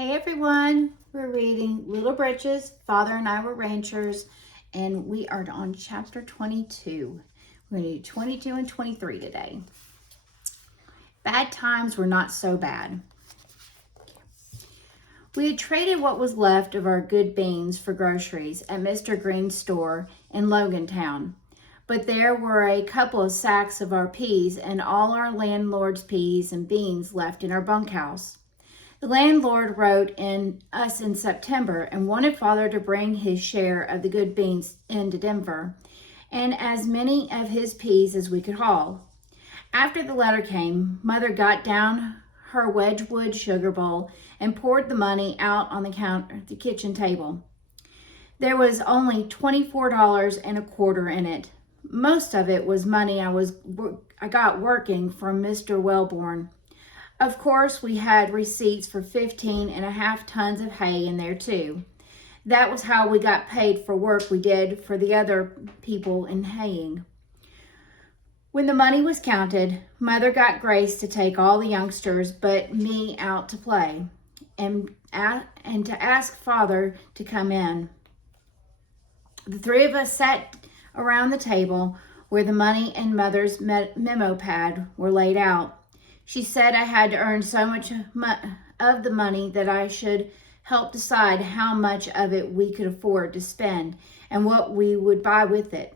Hey everyone, we're reading Little Britches. Father and I were ranchers, and we are on chapter 22. We're going to do 22 and 23 today. Bad times were not so bad. We had traded what was left of our good beans for groceries at Mr. Green's store in Logantown. But there were a couple of sacks of our peas and all our landlord's peas and beans left in our bunkhouse. The landlord wrote us in September and wanted Father to bring his share of the good beans into Denver and as many of his peas as we could haul. After the letter came, Mother got down her Wedgwood sugar bowl and poured the money out on the kitchen table. There was only $24.25 in it. Most of it was money I got working from Mr. Wellborn. Of course, we had receipts for 15.5 tons of hay in there too. That was how we got paid for work we did for the other people in haying. When the money was counted, Mother got Grace to take all the youngsters but me out to play and to ask Father to come in. The three of us sat around the table where the money and Mother's memo pad were laid out. She said I had to earn so much of the money that I should help decide how much of it we could afford to spend and what we would buy with it.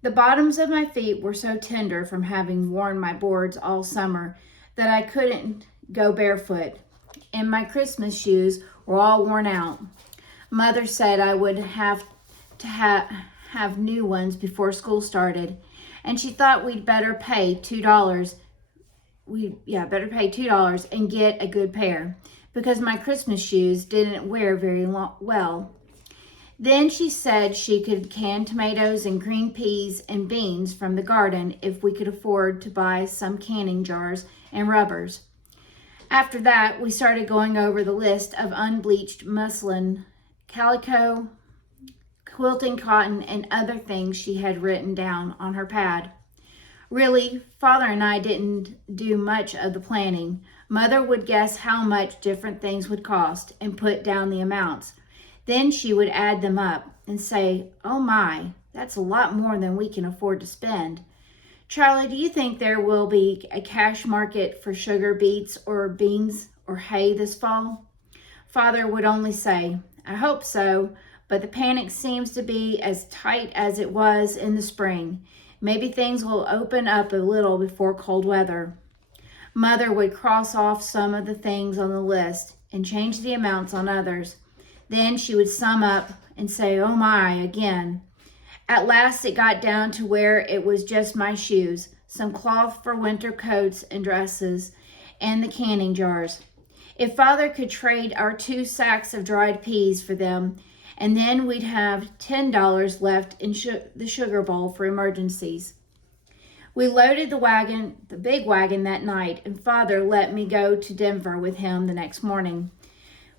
The bottoms of my feet were so tender from having worn my boards all summer that I couldn't go barefoot, and my Christmas shoes were all worn out. Mother said I would have to have new ones before school started, and she thought we'd better pay $2 and get a good pair because my Christmas shoes didn't wear very well. Then she said she could can tomatoes and green peas and beans from the garden if we could afford to buy some canning jars and rubbers. After that, we started going over the list of unbleached muslin, calico, quilting cotton, and other things she had written down on her pad. Really, Father and I didn't do much of the planning. Mother would guess how much different things would cost and put down the amounts. Then she would add them up and say, "Oh my, that's a lot more than we can afford to spend. Charlie, do you think there will be a cash market for sugar beets or beans or hay this fall?" Father would only say, "I hope so, but the panic seems to be as tight as it was in the spring. Maybe things will open up a little before cold weather." Mother would cross off some of the things on the list and change the amounts on others. Then she would sum up and say, "Oh my," again. At last it got down to where it was just my shoes, some cloth for winter coats and dresses, and the canning jars. If Father could trade our 2 sacks of dried peas for them, and then we'd have $10 left in the sugar bowl for emergencies. We loaded the big wagon that night, and Father let me go to Denver with him the next morning.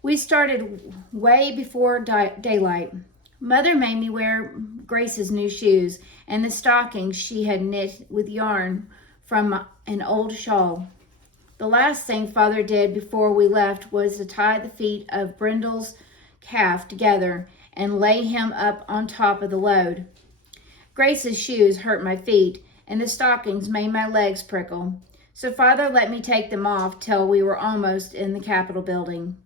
We started way before daylight. Mother made me wear Grace's new shoes and the stockings she had knit with yarn from an old shawl. The last thing Father did before we left was to tie the feet of Brindle's calf together and lay him up on top of the load. Grace's shoes hurt my feet, and the stockings made my legs prickle. So Father let me take them off till we were almost in the Capitol building.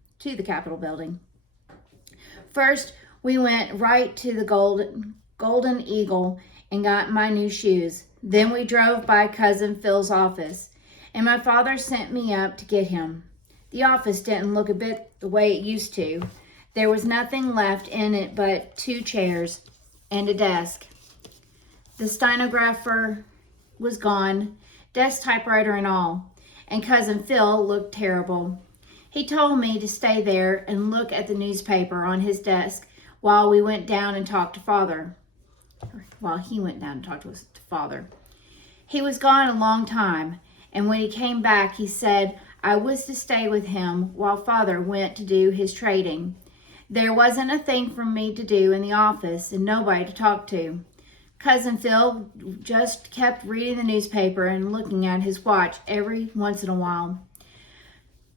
First, we went right to the Golden Eagle and got my new shoes. Then we drove by Cousin Phil's office, and my father sent me up to get him. The office didn't look a bit the way it used to. There was nothing left in it but 2 chairs and a desk. The stenographer was gone, desk typewriter and all, and Cousin Phil looked terrible. He told me to stay there and look at the newspaper on his desk while we went down and talked to Father. While he went down and talked to Father. He was gone a long time, and when he came back, he said I was to stay with him while Father went to do his trading. There wasn't a thing for me to do in the office and nobody to talk to. Cousin Phil just kept reading the newspaper and looking at his watch every once in a while.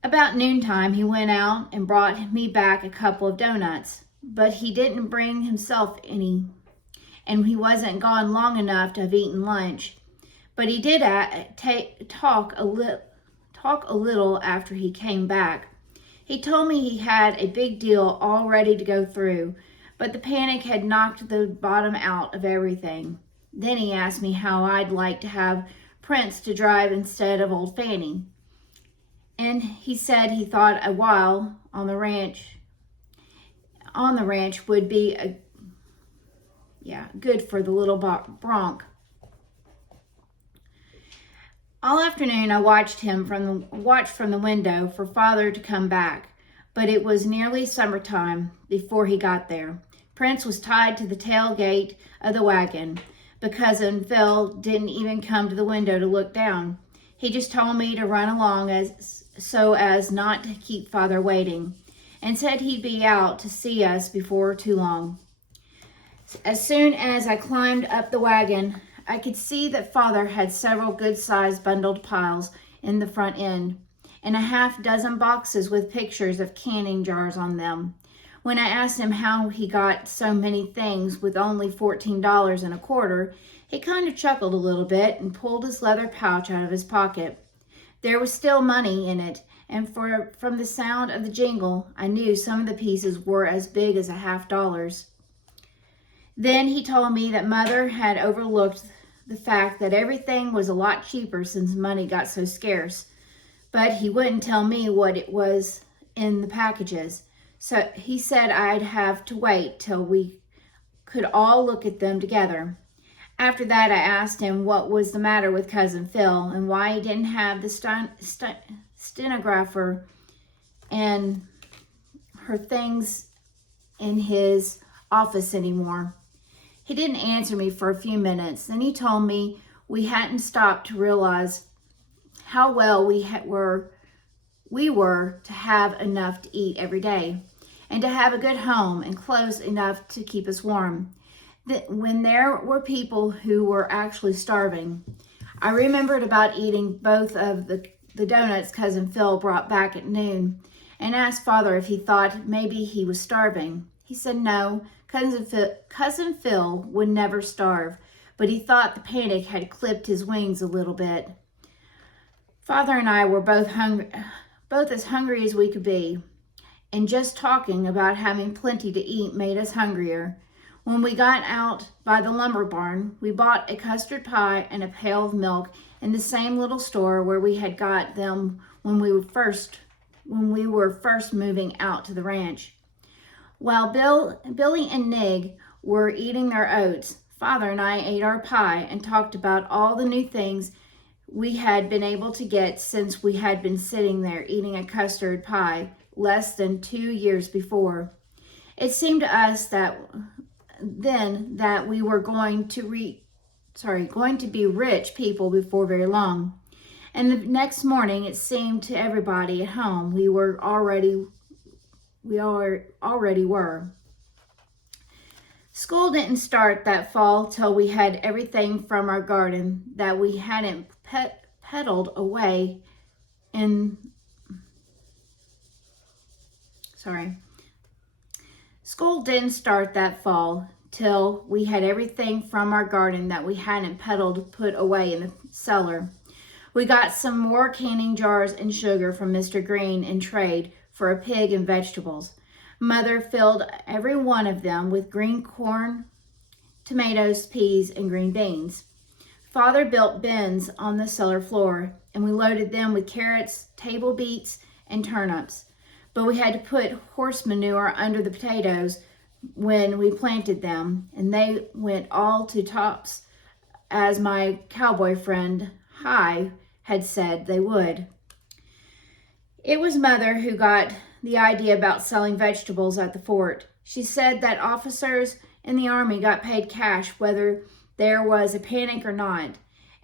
About noontime, he went out and brought me back a couple of donuts, but he didn't bring himself any, and he wasn't gone long enough to have eaten lunch. But he did talk a little after he came back. He told me he had a big deal all ready to go through, but the panic had knocked the bottom out of everything. Then he asked me how I'd like to have Prince to drive instead of old Fanny. And he said he thought a while on the ranch would be good for the little bronc. All afternoon I watched from the window for Father to come back, but it was nearly summertime before he got there. Prince was tied to the tailgate of the wagon, but Cousin Phil didn't even come to the window to look down. He just told me to run along so as not to keep Father waiting, and said he'd be out to see us before too long. As soon as I climbed up the wagon, I could see that Father had several good-sized bundled piles in the front end, and a half-dozen boxes with pictures of canning jars on them. When I asked him how he got so many things with only $14.25, he kind of chuckled a little bit and pulled his leather pouch out of his pocket. There was still money in it, and from the sound of the jingle, I knew some of the pieces were as big as $50. Then he told me that Mother had overlooked the fact that everything was a lot cheaper since money got so scarce, but he wouldn't tell me what it was in the packages. So he said I'd have to wait till we could all look at them together. After that, I asked him what was the matter with Cousin Phil and why he didn't have the stenographer and her things in his office anymore. He didn't answer me for a few minutes. Then he told me we hadn't stopped to realize how well we were to have enough to eat every day and to have a good home and clothes enough to keep us warm. When there were people who were actually starving. I remembered about eating both of the donuts Cousin Phil brought back at noon and asked Father if he thought maybe he was starving. He said no, Cousin Phil would never starve, but he thought the panic had clipped his wings a little bit. Father and I were both as hungry as we could be, and just talking about having plenty to eat made us hungrier. When we got out by the lumber barn, we bought a custard pie and a pail of milk in the same little store where we had got them when we were first moving out to the ranch. While Billy and Nig were eating their oats, Father and I ate our pie and talked about all the new things we had been able to get since we had been sitting there eating a custard pie less than 2 years before. It seemed to us that we were going to be rich people before very long. And the next morning, it seemed to everybody at home we already were. School didn't start that fall till we had everything from our garden that we hadn't peddled away School didn't start that fall till we had everything from our garden that we hadn't put away in the cellar. We got some more canning jars and sugar from Mr. Green in trade for a pig and vegetables. Mother filled every one of them with green corn, tomatoes, peas, and green beans. Father built bins on the cellar floor, and we loaded them with carrots, table beets, and turnips. But we had to put horse manure under the potatoes when we planted them, and they went all to tops, as my cowboy friend Hi had said they would. It was Mother who got the idea about selling vegetables at the fort. She said that officers in the Army got paid cash whether there was a panic or not,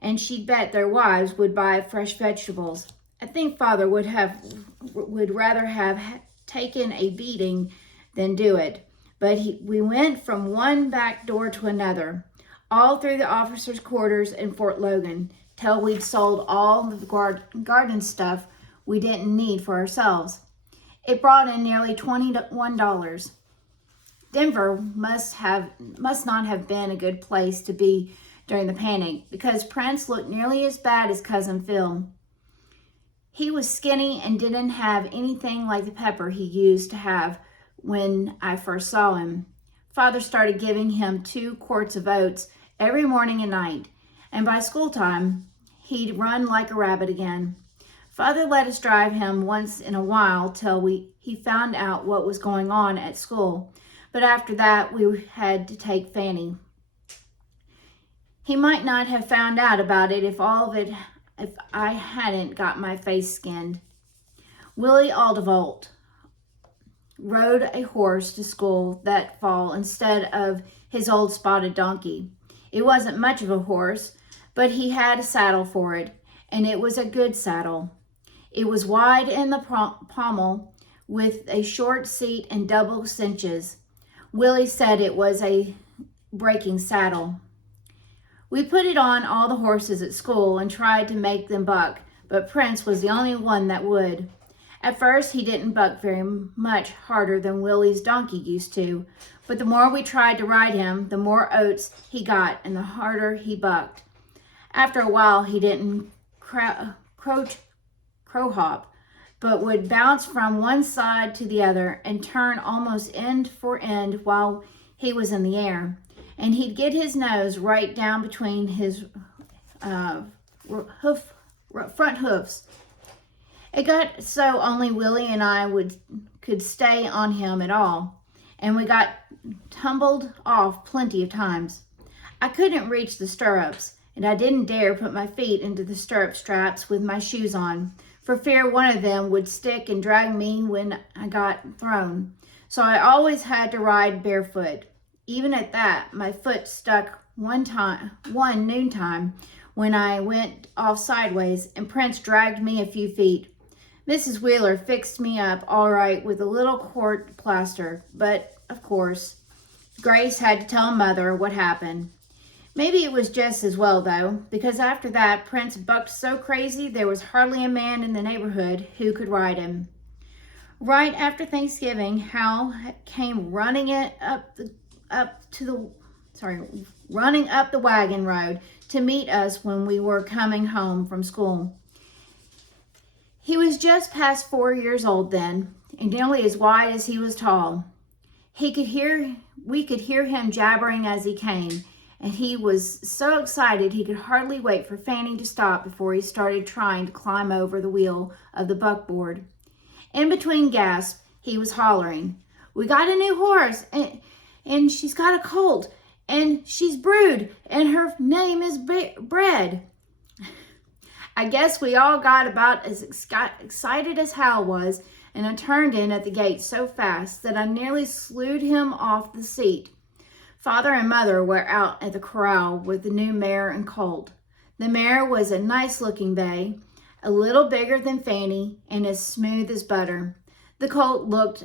and she'd bet their wives would buy fresh vegetables. I think Father would rather have taken a beating than do it, but we went from one back door to another, all through the officers' quarters in Fort Logan, till we'd sold all the garden stuff we didn't need for ourselves. It brought in nearly $21. Denver must not have been a good place to be during the panic, because Prince looked nearly as bad as Cousin Phil. He was skinny and didn't have anything like the pepper he used to have when I first saw him. Father started giving him 2 quarts of oats every morning and night, and by school time, he'd run like a rabbit again. Father let us drive him once in a while till he found out what was going on at school, but after that, we had to take Fanny. He might not have found out about it if I hadn't got my face skinned. Willie Aldavolt rode a horse to school that fall instead of his old spotted donkey. It wasn't much of a horse, but he had a saddle for it, and it was a good saddle. It was wide in the pommel with a short seat and double cinches. Willie said it was a breaking saddle. We put it on all the horses at school and tried to make them buck, but Prince was the only one that would. At first, he didn't buck very much harder than Willie's donkey used to, but the more we tried to ride him, the more oats he got and the harder he bucked. After a while, he didn't crow hop, but would bounce from one side to the other and turn almost end for end while he was in the air. And he'd get his nose right down between his front hoofs. It got so only Willie and I could stay on him at all, and we got tumbled off plenty of times. I couldn't reach the stirrups, and I didn't dare put my feet into the stirrup straps with my shoes on, for fear one of them would stick and drag me when I got thrown. So I always had to ride barefoot. Even at that, my foot stuck one noontime when I went off sideways, and Prince dragged me a few feet. Mrs. Wheeler fixed me up all right with a little quart plaster, but, of course, Grace had to tell Mother what happened. Maybe it was just as well, though, because after that, Prince bucked so crazy there was hardly a man in the neighborhood who could ride him. Right after Thanksgiving, Hal came running up the wagon road to meet us when we were coming home from school. He was just past 4 years old then, and nearly as wide as he was tall. We could hear him jabbering as he came, and he was so excited he could hardly wait for Fanny to stop before he started trying to climb over the wheel of the buckboard. In between gasps, he was hollering, "We got a new horse, and she's got a colt, and she's brewed, and her name is Bread." I guess we all got about as excited as Hal was, and I turned in at the gate so fast that I nearly slewed him off the seat. Father and Mother were out at the corral with the new mare and colt. The mare was a nice-looking bay, a little bigger than Fanny, and as smooth as butter. The colt looked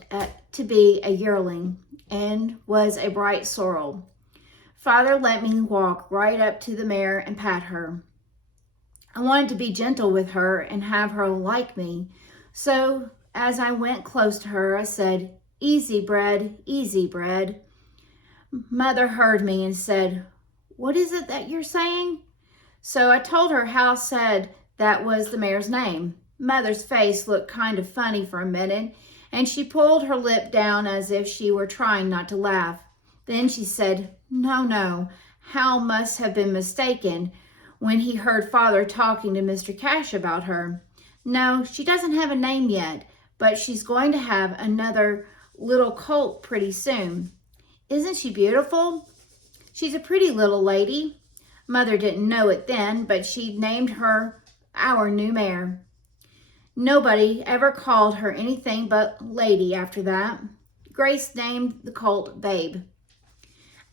to be a yearling, and was a bright sorrel. Father let me walk right up to the mare and pat her. I wanted to be gentle with her and have her like me, so as I went close to her, I said, "Easy, Bread, easy, Bread." Mother heard me and said, "What is it that you're saying?" So I told her Hal said that was the mare's name. Mother's face looked kind of funny for a minute, and she pulled her lip down as if she were trying not to laugh. Then she said, No, Hal must have been mistaken when he heard Father talking to Mr. Cash about her. No, she doesn't have a name yet, but she's going to have another little colt pretty soon. Isn't she beautiful? She's a pretty little lady." Mother didn't know it then, but she'd named her our new mare. Nobody ever called her anything but Lady after that. Grace named the colt Babe.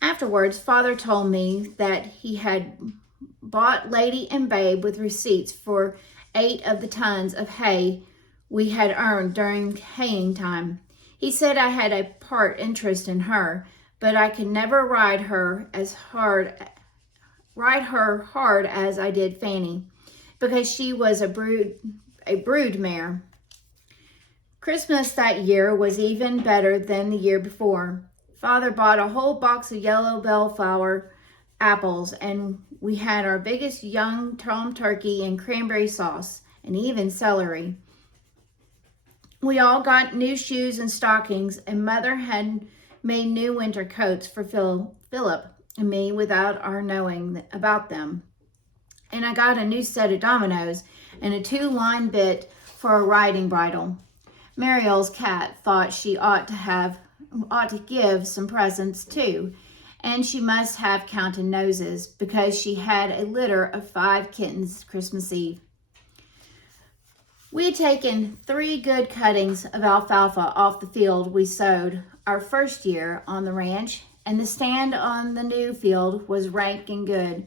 Afterwards, Father told me that he had bought Lady and Babe with receipts for 8 of the tons of hay we had earned during haying time. He said I had a part interest in her, but I could never ride her hard as I did Fanny, because she was a a brood mare. Christmas that year was even better than the year before. Father bought a whole box of yellow bellflower apples, and we had our biggest young tom turkey and cranberry sauce, and even celery. We all got new shoes and stockings, and Mother had made new winter coats for Philip and me without our knowing about them. And I got a new set of dominoes and a 2-line bit for a riding bridle. Mariel's cat thought she ought to give some presents too, and she must have counted noses because she had a litter of 5 kittens Christmas Eve. We had taken 3 good cuttings of alfalfa off the field we sowed our first year on the ranch, and the stand on the new field was rank and good.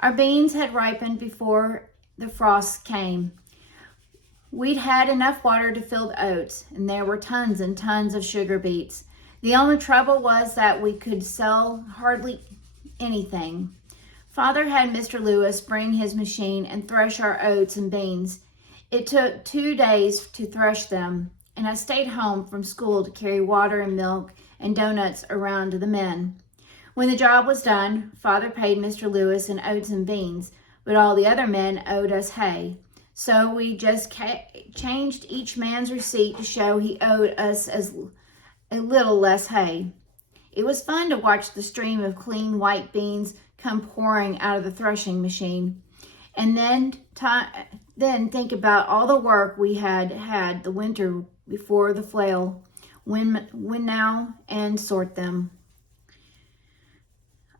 Our beans had ripened before the frost came. We'd had enough water to fill the oats, and there were tons and tons of sugar beets. The only trouble was that we could sell hardly anything. Father had Mr. Lewis bring his machine and thresh our oats and beans. It took 2 days to thresh them, and I stayed home from school to carry water and milk and donuts around to the men. When the job was done, Father paid Mr. Lewis in oats and beans, but all the other men owed us hay. So we just changed each man's receipt to show he owed us as a little less hay. It was fun to watch the stream of clean white beans come pouring out of the threshing machine, and then think about all the work we had the winter before the flail, winnow and sort them.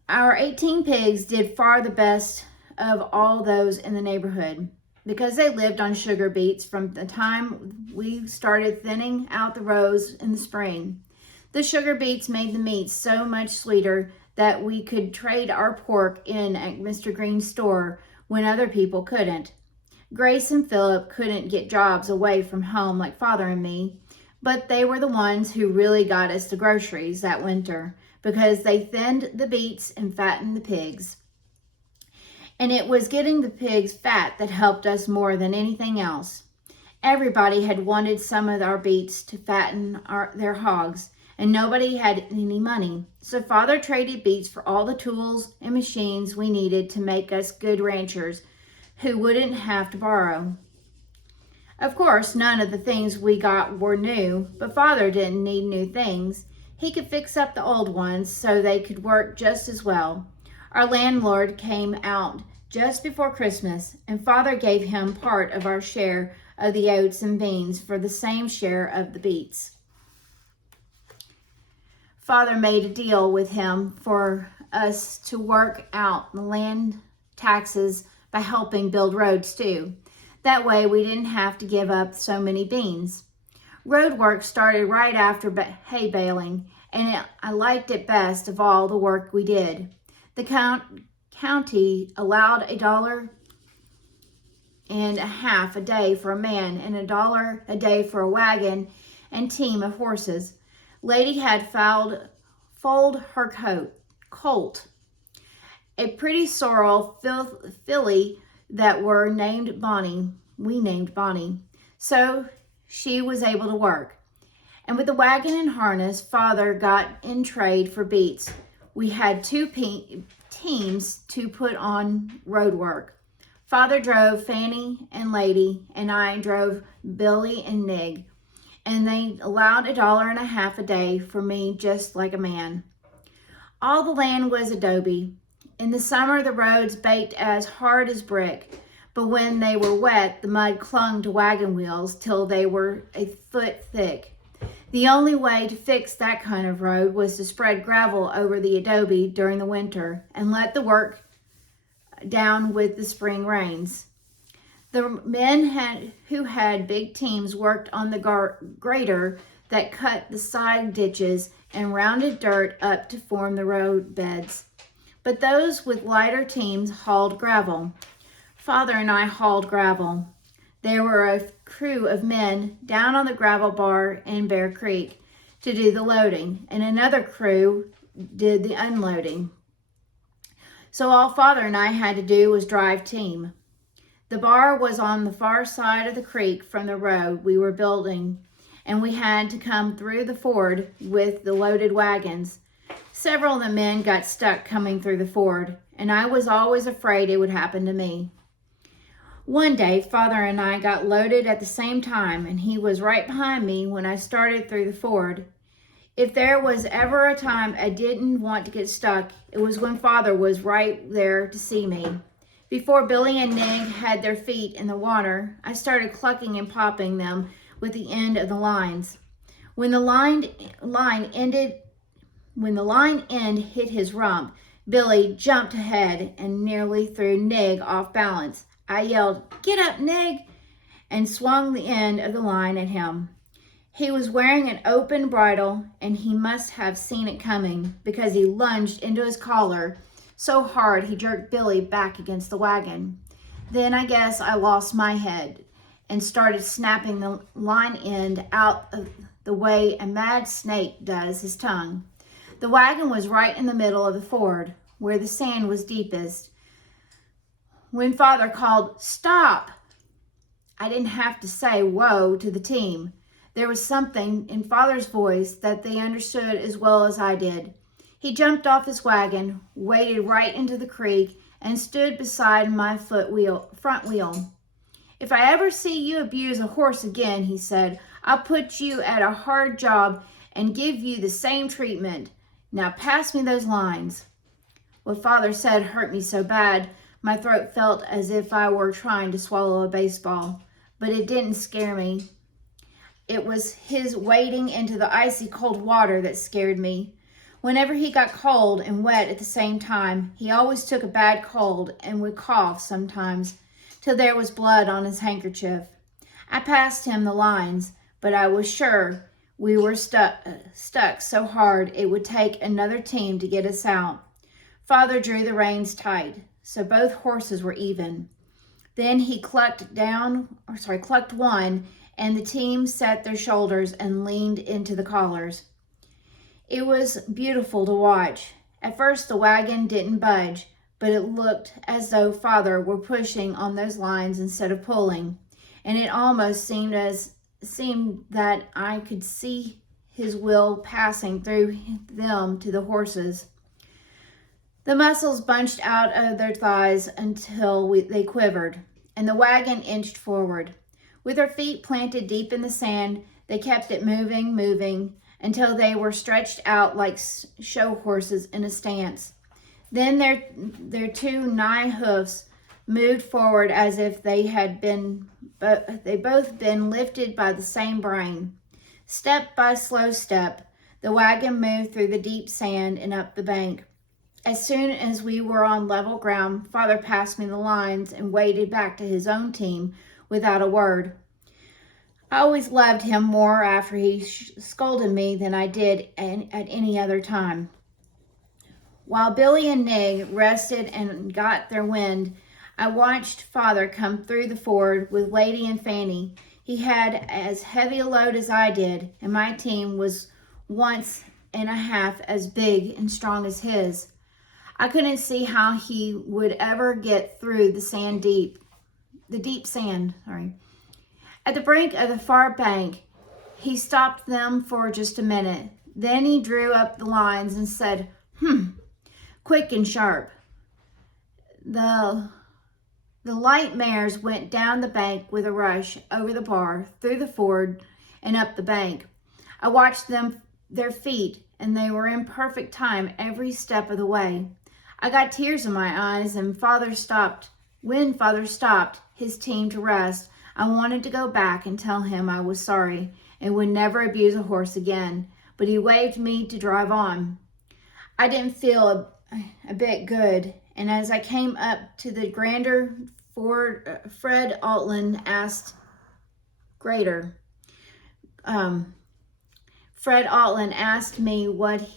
Our 18 pigs did far the best of all those in the neighborhood, because they lived on sugar beets from the time we started thinning out the rows in the spring. The sugar beets made the meat so much sweeter that we could trade our pork in at Mr. Green's store when other people couldn't. Grace and Philip couldn't get jobs away from home like Father and me, but they were the ones who really got us the groceries that winter, because they thinned the beets and fattened the pigs. And it was getting the pigs fat that helped us more than anything else. Everybody had wanted some of our beets to fatten their hogs, and nobody had any money. So Father traded beets for all the tools and machines we needed to make us good ranchers who wouldn't have to borrow. Of course, none of the things we got were new, but Father didn't need new things. He could fix up the old ones so they could work just as well. Our landlord came out just before Christmas, and Father gave him part of our share of the oats and beans for the same share of the beets. Father made a deal with him for us to work out the land taxes by helping build roads too. That way we didn't have to give up so many beans. Road work started right after hay baling, and I liked it best of all the work we did. The county allowed $1.50 a day for a man and $1 a day for a wagon and team of horses. Lady had foaled her colt, a pretty sorrel filly that we named Bonnie, so she was able to work. And with the wagon and harness Father got in trade for beets, we had 2 teams to put on road work. Father drove Fanny and Lady, and I drove Billy and Nig, and they allowed $1.50 a day for me, just like a man. All the land was adobe. In the summer, the roads baked as hard as brick, but when they were wet, the mud clung to wagon wheels till they were a foot thick. The only way to fix that kind of road was to spread gravel over the adobe during the winter and let the work down with the spring rains. The men who had big teams worked on the grader that cut the side ditches and rounded dirt up to form the road beds. But those with lighter teams hauled gravel. Father and I hauled gravel. There were a crew of men down on the gravel bar in Bear Creek to do the loading, and another crew did the unloading. So all Father and I had to do was drive team. The bar was on the far side of the creek from the road we were building, and we had to come through the ford with the loaded wagons. Several of the men got stuck coming through the ford, and I was always afraid it would happen to me. One day, Father and I got loaded at the same time, and he was right behind me when I started through the ford. If there was ever a time I didn't want to get stuck, it was when Father was right there to see me. Before Billy and Nig had their feet in the water, I started clucking and popping them with the end of the lines. When the line end hit his rump, Billy jumped ahead and nearly threw Nig off balance. I yelled, "Get up, Nig!" and swung the end of the line at him. He was wearing an open bridle, and he must have seen it coming because he lunged into his collar so hard he jerked Billy back against the wagon. Then I guess I lost my head and started snapping the line end out of the way a mad snake does his tongue. The wagon was right in the middle of the ford, where the sand was deepest. When Father called, "Stop!" I didn't have to say whoa to the team. There was something in Father's voice that they understood as well as I did. He jumped off his wagon, waded right into the creek, and stood beside my front wheel. "If I ever see you abuse a horse again," he said, "I'll put you at a hard job and give you the same treatment. Now pass me those lines." What Father said hurt me so bad, my throat felt as if I were trying to swallow a baseball, but it didn't scare me. It was his wading into the icy cold water that scared me. Whenever he got cold and wet at the same time, he always took a bad cold and would cough sometimes till there was blood on his handkerchief. I passed him the lines, but I was sure we were stuck so hard it would take another team to get us out. Father drew the reins tight, so both horses were even. Then he clucked one, and the team set their shoulders and leaned into the collars. It was beautiful to watch. At first the wagon didn't budge, but it looked as though Father were pushing on those lines instead of pulling, and it almost seemed that I could see his will passing through them to the horses. The muscles bunched out of their thighs until they quivered, and the wagon inched forward. With their feet planted deep in the sand, they kept it moving, until they were stretched out like show horses in a stance. Then their two nigh hoofs moved forward as if they both been lifted by the same brain. Step by slow step, the wagon moved through the deep sand and up the bank. As soon as we were on level ground, Father passed me the lines and waded back to his own team without a word. I always loved him more after he scolded me than I did at any other time. While Billy and Nig rested and got their wind, I watched Father come through the ford with Lady and Fanny. He had as heavy a load as I did, and my team was once and a half as big and strong as his. I couldn't see how he would ever get through the deep sand. At the brink of the far bank, he stopped them for just a minute. Then he drew up the lines and said, quick and sharp. The light mares went down the bank with a rush, over the bar, through the ford, and up the bank. I watched their feet, and they were in perfect time every step of the way. I got tears in my eyes, and when Father stopped his team to rest, I wanted to go back and tell him I was sorry and would never abuse a horse again, but he waved me to drive on. I didn't feel a bit good, and as I came up to the grander Fred Altland asked me what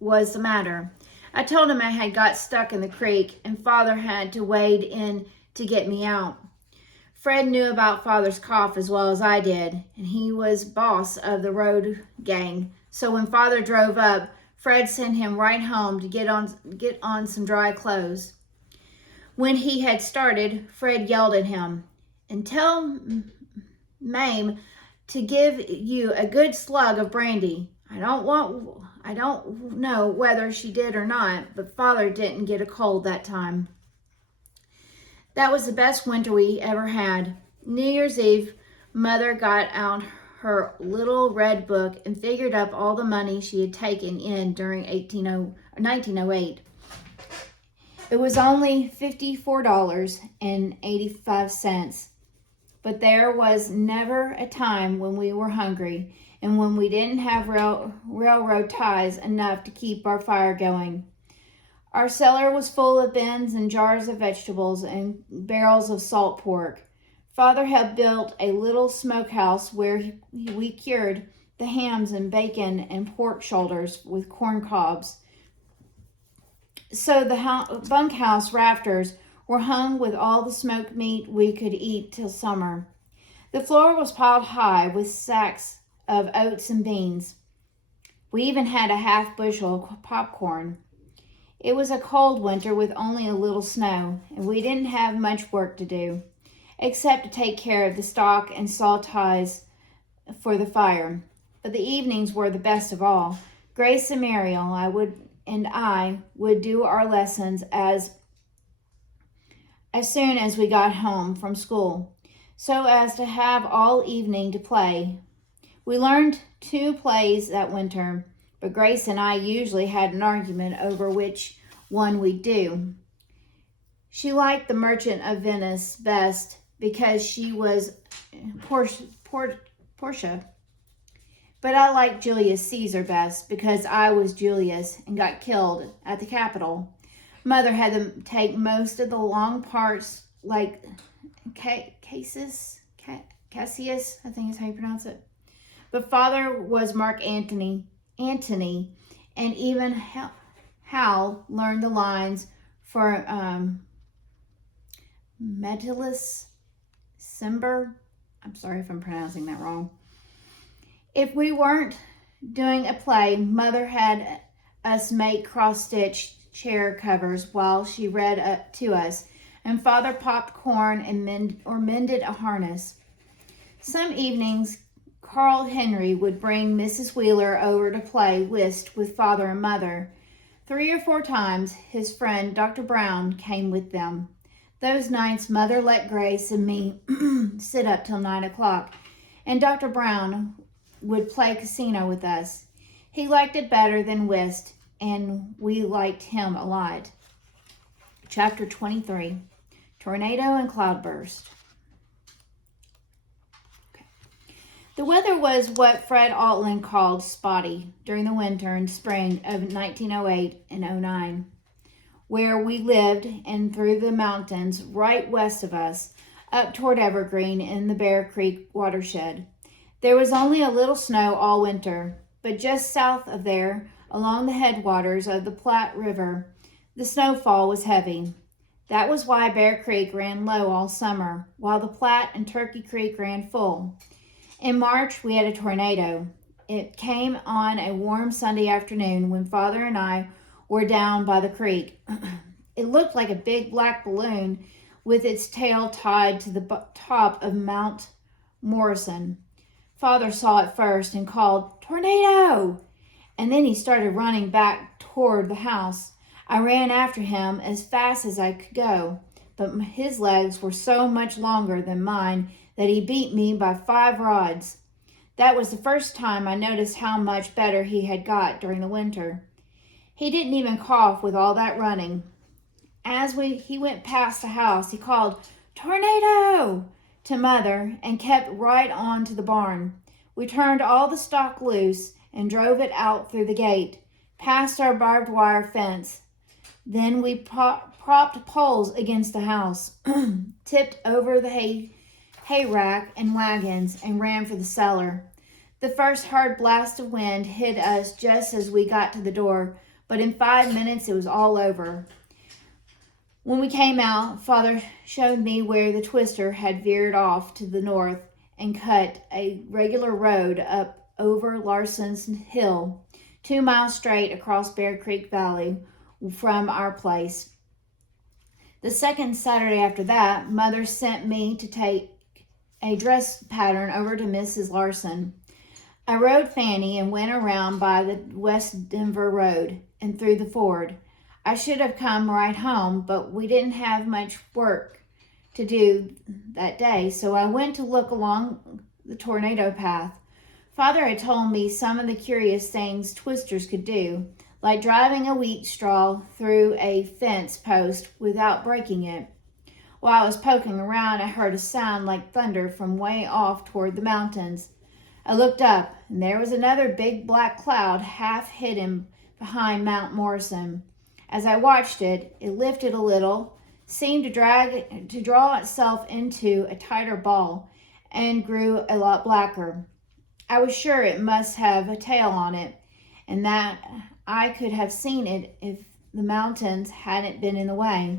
was the matter. I told him I had got stuck in the creek and Father had to wade in to get me out. Fred knew about Father's cough as well as I did, and he was boss of the road gang. So when Father drove up, Fred sent him right home to get on some dry clothes. When he had started, Fred yelled at him, "And tell Mame to give you a good slug of brandy." I don't know whether she did or not, but Father didn't get a cold that time. That was the best winter we ever had. New Year's Eve, Mother got out her little red book and figured up all the money she had taken in during 1908. It was only $54.85, but there was never a time when we were hungry and when we didn't have railroad ties enough to keep our fire going. Our cellar was full of bins and jars of vegetables and barrels of salt pork. Father had built a little smokehouse where we cured the hams and bacon and pork shoulders with corn cobs. So the bunkhouse rafters were hung with all the smoked meat we could eat till summer. The floor was piled high with sacks of oats and beans. We even had a half bushel of popcorn. It was a cold winter with only a little snow, and we didn't have much work to do, except to take care of the stock and saw ties for the fire. But the evenings were the best of all. Grace and Mariel, I would do our lessons as soon as we got home from school, so as to have all evening to play. We learned 2 plays that winter, but Grace and I usually had an argument over which one we'd do. She liked The Merchant of Venice best because she was Portia. But I liked Julius Caesar best because I was Julius and got killed at the Capitol. Mother had them take most of the long parts, like Cassius, I think is how you pronounce it. But Father was Mark Antony, and even Hal learned the lines for Metellus Cimber. I'm sorry if I'm pronouncing that wrong. If we weren't doing a play, Mother had us make cross-stitch chair covers while she read to us, and Father popped corn and mended a harness. Some evenings, Carl Henry would bring Mrs. Wheeler over to play whist with Father and Mother. 3 or 4 times, his friend, Dr. Brown, came with them. Those nights, Mother let Grace and me sit up till 9 o'clock, and Dr. Brown would play casino with us. He liked it better than whist, and we liked him a lot. Chapter 23, Tornado and Cloudburst. Okay. The weather was what Fred Altland called spotty during the winter and spring of 1908 and 09, where we lived, and through the mountains right west of us, up toward Evergreen in the Bear Creek watershed. There was only a little snow all winter, but just south of there, along the headwaters of the Platte River, the snowfall was heavy. That was why Bear Creek ran low all summer, while the Platte and Turkey Creek ran full. In March, we had a tornado. It came on a warm Sunday afternoon when Father and I were down by the creek. It looked like a big black balloon with its tail tied to the top of Mount Morrison. Father saw it first and called, "Tornado!" And then he started running back toward the house. I ran after him as fast as I could go, but his legs were so much longer than mine that he beat me by 5 rods. That was the first time I noticed how much better he had got during the winter. He didn't even cough with all that running. As he went past the house, he called, "Tornado!" to Mother and kept right on to the barn. We turned all the stock loose and drove it out through the gate, past our barbed wire fence. Then we propped poles against the house, tipped over the hay rack and wagons, and ran for the cellar. The first hard blast of wind hit us just as we got to the door, but in 5 minutes it was all over. When we came out, Father showed me where the twister had veered off to the north and cut a regular road up over Larson's Hill, 2 miles straight across Bear Creek Valley from our place. The second Saturday after that, Mother sent me to take a dress pattern over to Mrs. Larson. I rode Fanny and went around by the West Denver Road and through the ford. I should have come right home, but we didn't have much work to do that day, so I went to look along the tornado path. Father had told me some of the curious things twisters could do, like driving a wheat straw through a fence post without breaking it. While I was poking around, I heard a sound like thunder from way off toward the mountains. I looked up, and there was another big black cloud half hidden behind Mount Morrison. As I watched it, it lifted a little, seemed to draw itself into a tighter ball, and grew a lot blacker. I was sure it must have a tail on it, and that I could have seen it if the mountains hadn't been in the way.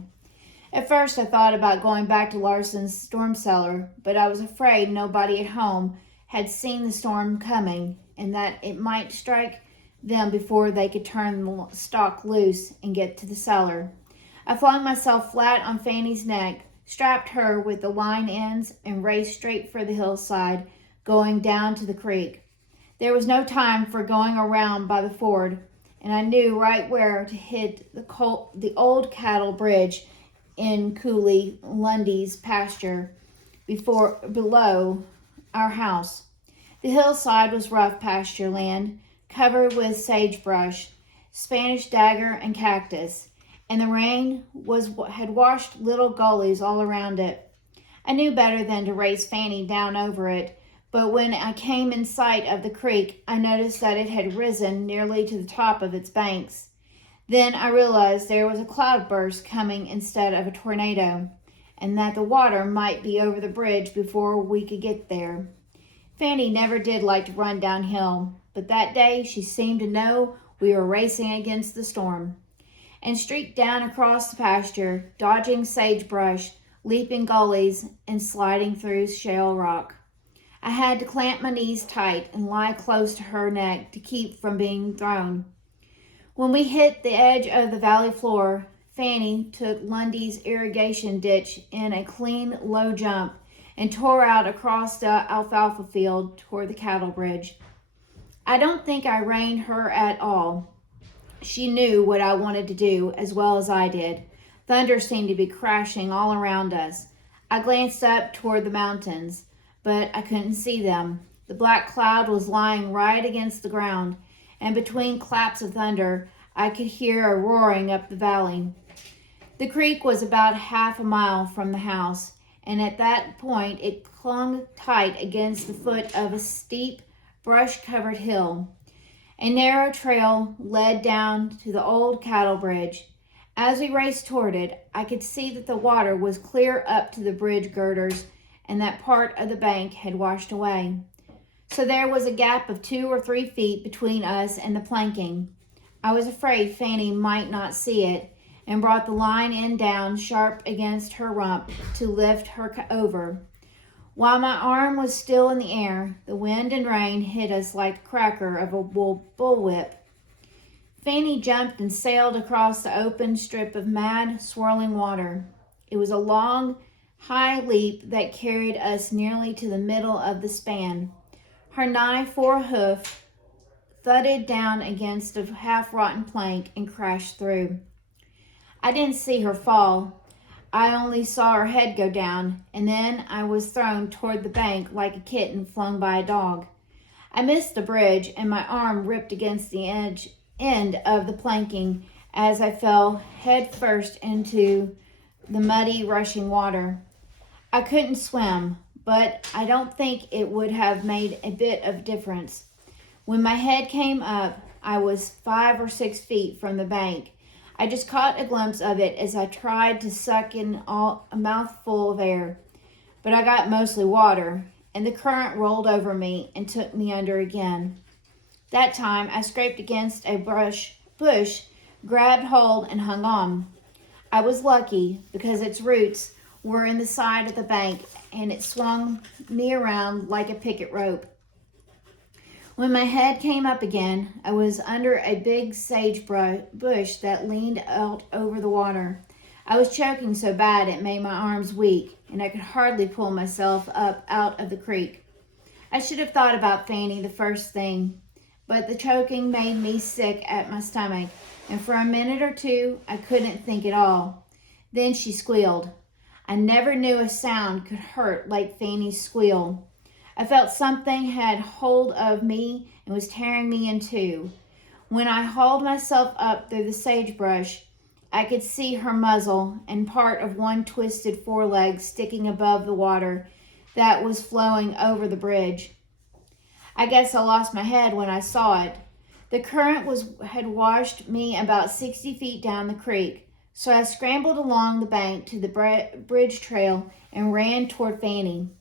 At first I thought about going back to Larson's storm cellar, but I was afraid nobody at home had seen the storm coming, and that it might strike them before they could turn the stock loose and get to the cellar. I flung myself flat on Fanny's neck, strapped her with the line ends, and raced straight for the hillside, going down to the creek. There was no time for going around by the ford, and I knew right where to hit the old cattle bridge in Cooley Lundy's pasture below our house. The hillside was rough pasture land, covered with sagebrush, Spanish dagger, and cactus, and the rain had washed little gullies all around it. I knew better than to race Fanny down over it, but when I came in sight of the creek, I noticed that it had risen nearly to the top of its banks. Then I realized there was a cloudburst coming instead of a tornado, and that the water might be over the bridge before we could get there. Fanny never did like to run downhill, but that day she seemed to know we were racing against the storm, and streaked down across the pasture, dodging sagebrush, leaping gullies, and sliding through shale rock. I had to clamp my knees tight and lie close to her neck to keep from being thrown. When we hit the edge of the valley floor, Fanny took Lundy's irrigation ditch in a clean, low jump and tore out across the alfalfa field toward the cattle bridge. I don't think I reined her at all. She knew what I wanted to do as well as I did. Thunder seemed to be crashing all around us. I glanced up toward the mountains, but I couldn't see them. The black cloud was lying right against the ground, and between claps of thunder, I could hear a roaring up the valley. The creek was about half a mile from the house, and at that point it clung tight against the foot of a steep, brush-covered hill. A narrow trail led down to the old cattle bridge. As we raced toward it, I could see that the water was clear up to the bridge girders, and that part of the bank had washed away. So there was a gap of 2 or 3 feet between us and the planking. I was afraid Fanny might not see it, and brought the line end down sharp against her rump to lift her over. While my arm was still in the air, the wind and rain hit us like the cracker of a bullwhip. Fanny jumped and sailed across the open strip of mad, swirling water. It was a long, high leap that carried us nearly to the middle of the span. Her nigh forehoof thudded down against a half-rotten plank and crashed through. I didn't see her fall. I only saw her head go down, and then I was thrown toward the bank like a kitten flung by a dog. I missed the bridge, and my arm ripped against the end of the planking as I fell head first into the muddy, rushing water. I couldn't swim, but I don't think it would have made a bit of difference. When my head came up, I was 5 or 6 feet from the bank. I just caught a glimpse of it as I tried to suck in a mouthful of air, but I got mostly water, and the current rolled over me and took me under again. That time I scraped against a bush, grabbed hold, and hung on. I was lucky because its roots were in the side of the bank, and it swung me around like a picket rope. When my head came up again, I was under a big sagebrush that leaned out over the water. I was choking so bad it made my arms weak, and I could hardly pull myself up out of the creek. I should have thought about Fanny the first thing, but the choking made me sick at my stomach, and for a minute or two I couldn't think at all. Then she squealed. I never knew a sound could hurt like Fanny's squeal. I felt something had hold of me and was tearing me in two. When I hauled myself up through the sagebrush, I could see her muzzle and part of one twisted foreleg sticking above the water that was flowing over the bridge. I guess I lost my head when I saw it. The current had washed me about 60 feet down the creek, so I scrambled along the bank to the bridge trail and ran toward Fanny.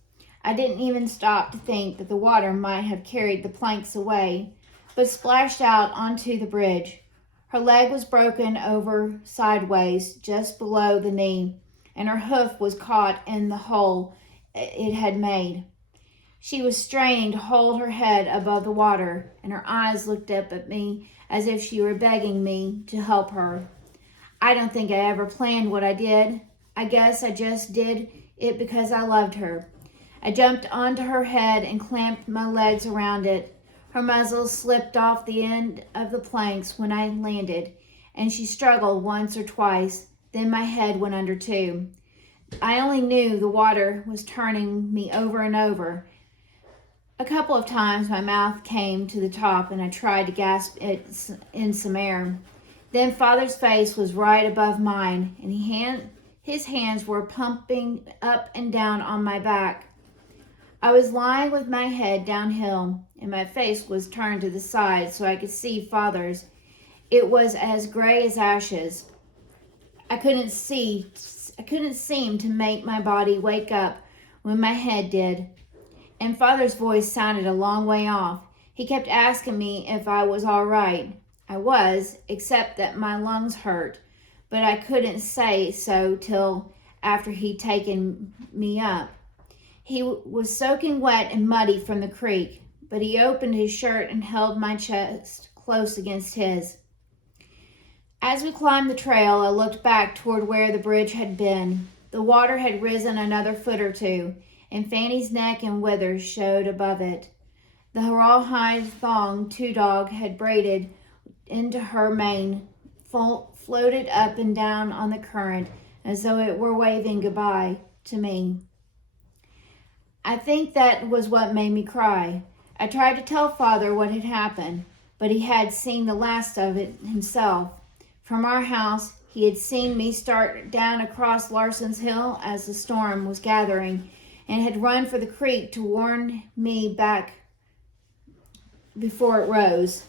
I didn't even stop to think that the water might have carried the planks away, but splashed out onto the bridge. Her leg was broken over sideways just below the knee, and her hoof was caught in the hole it had made. She was straining to hold her head above the water, and her eyes looked up at me as if she were begging me to help her. I don't think I ever planned what I did. I guess I just did it because I loved her. I jumped onto her head and clamped my legs around it. Her muzzle slipped off the end of the planks when I landed, and she struggled once or twice. Then my head went under too. I only knew the water was turning me over and over. A couple of times my mouth came to the top and I tried to gasp it in some air. Then Father's face was right above mine, and his hands were pumping up and down on my back. I was lying with my head downhill, and my face was turned to the side so I could see Father's. It was as gray as ashes. I couldn't seem to make my body wake up when my head did. And Father's voice sounded a long way off. He kept asking me if I was all right. I was, except that my lungs hurt, but I couldn't say so till after he'd taken me up. He was soaking wet and muddy from the creek, but he opened his shirt and held my chest close against his. As we climbed the trail, I looked back toward where the bridge had been. The water had risen another foot or two, and Fanny's neck and withers showed above it. The rawhide thong Two Dog had braided into her mane floated up and down on the current as though it were waving goodbye to me. I think that was what made me cry. I tried to tell Father what had happened, but he had seen the last of it himself. From our house, he had seen me start down across Larson's Hill as the storm was gathering, and had run for the creek to warn me back before it rose.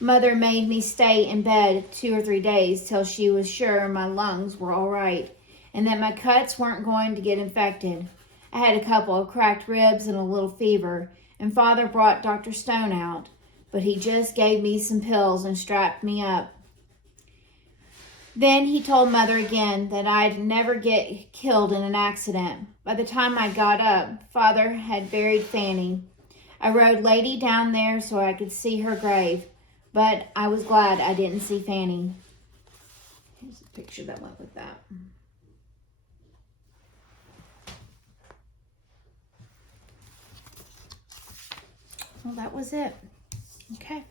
Mother made me stay in bed 2 or 3 days till she was sure my lungs were all right and that my cuts weren't going to get infected. I had a couple of cracked ribs and a little fever, and Father brought Dr. Stone out, but he just gave me some pills and strapped me up. Then he told Mother again that I'd never get killed in an accident. By the time I got up, Father had buried Fanny. I rode Lady down there so I could see her grave, but I was glad I didn't see Fanny. Here's a picture that went with that. Well, that was it. Okay.